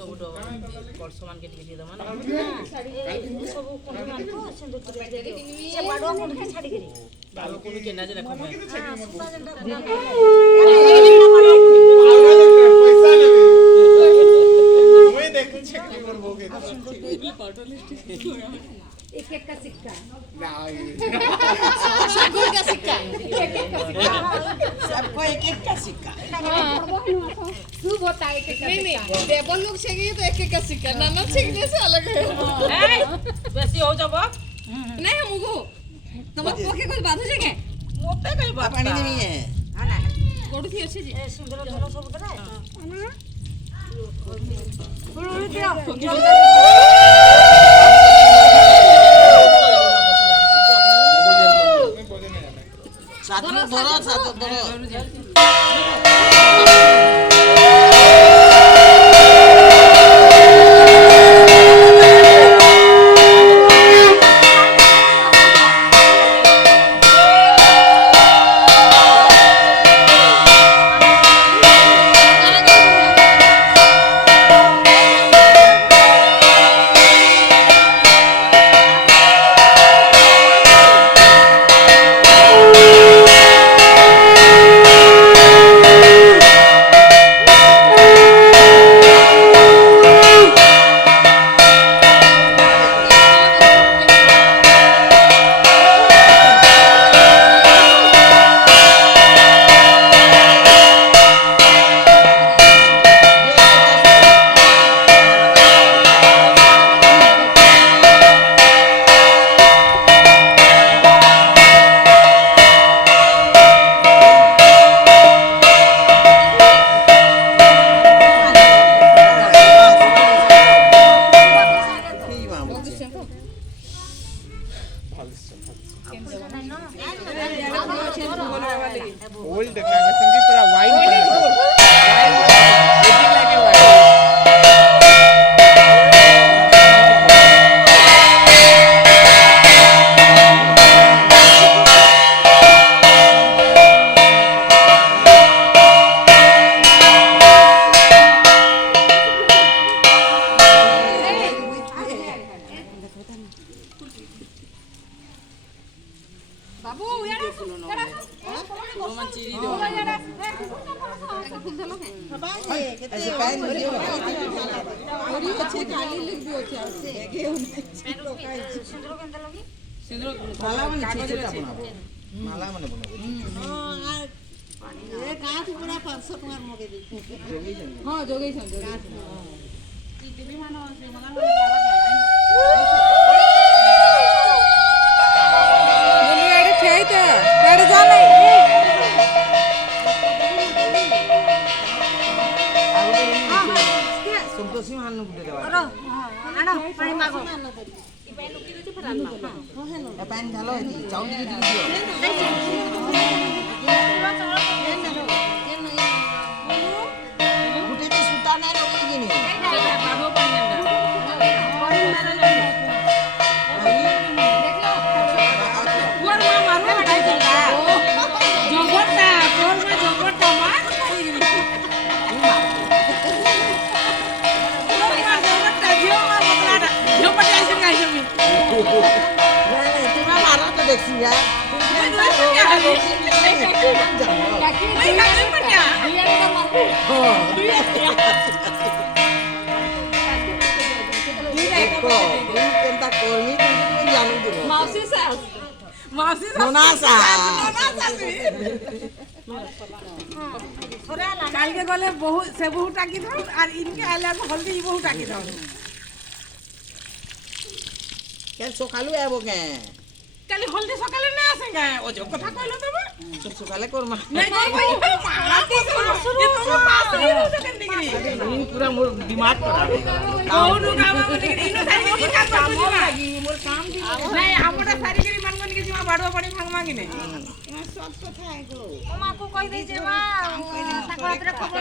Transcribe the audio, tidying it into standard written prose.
सब कलश मान के टिके दमा ना सब कुंडी मान को सिंदूर दे दे से बाडवा कुंडी के छाड़ी करी बाडवा कुंडी के ना जे रखो हां सुता जंटा पैसा लेबे मैं देखू चेक कर बोगे पाउडर लिपस्टिक एक एक का सिक्का सबको का सिक्का सबको एक एक का सिक्का शुभ होता है एक एक का सिक्का देवर लोग चाहिए तो एक एक का सिक्का ननद चाहिए से अलग है बेसी हो जब नहीं हमको तुम को के कोई बात हो जाएगा मोते कई बात पानी नहीं है हां ना कोड थी अच्छी जी ए सिंदूर धनो सब करे फुल दिया साथ में धरो साथ धरो ओल्ड का संगी पूरा वाइन बाबू यार रोमन चिरी दो ऐसे पैन दियो और अच्छे काली लिख दियो अच्छा से सिंदूर के अंदर लगी सिंदूर माला मन छेटा बनाबो माला मन बनाबो ये गांठ पूरा 500 टका मगे दे हां जोगई छन संतोषी मान गुटे देवा आना पानी मागो ई पानी लुकी देते फिर आना पैन ढालो चाउल दी दियो गुटे ते सुता ना लगे किनी बाबू पानी वर मा मारो लगाई चला जोगटा कोर में जोगटा मार तुम्हारा मारा तो देखी यार काल के गले बहु से बहु टाकी धर और इनके आले हल्दी बहु टाकी धर क्या सकालू आबो के काली हल्दी सकाले ना आसे गा ओ जो कथा कहलो तबे तो सकाले कोरमा नहीं भाई मारते शुरू ये तो पास नहीं हो सकन डिग्री इन पूरा मोर दिमाग खराब कौन गावा बोले इनो सारी की का काम लागी मोर काम दी नहीं हमरा सारी करी मन मन के जीवा बाड़वा पानी भांग मांगी नहीं सब कथा है गो मां को कह दे जे मां ताको हाथ रे खबर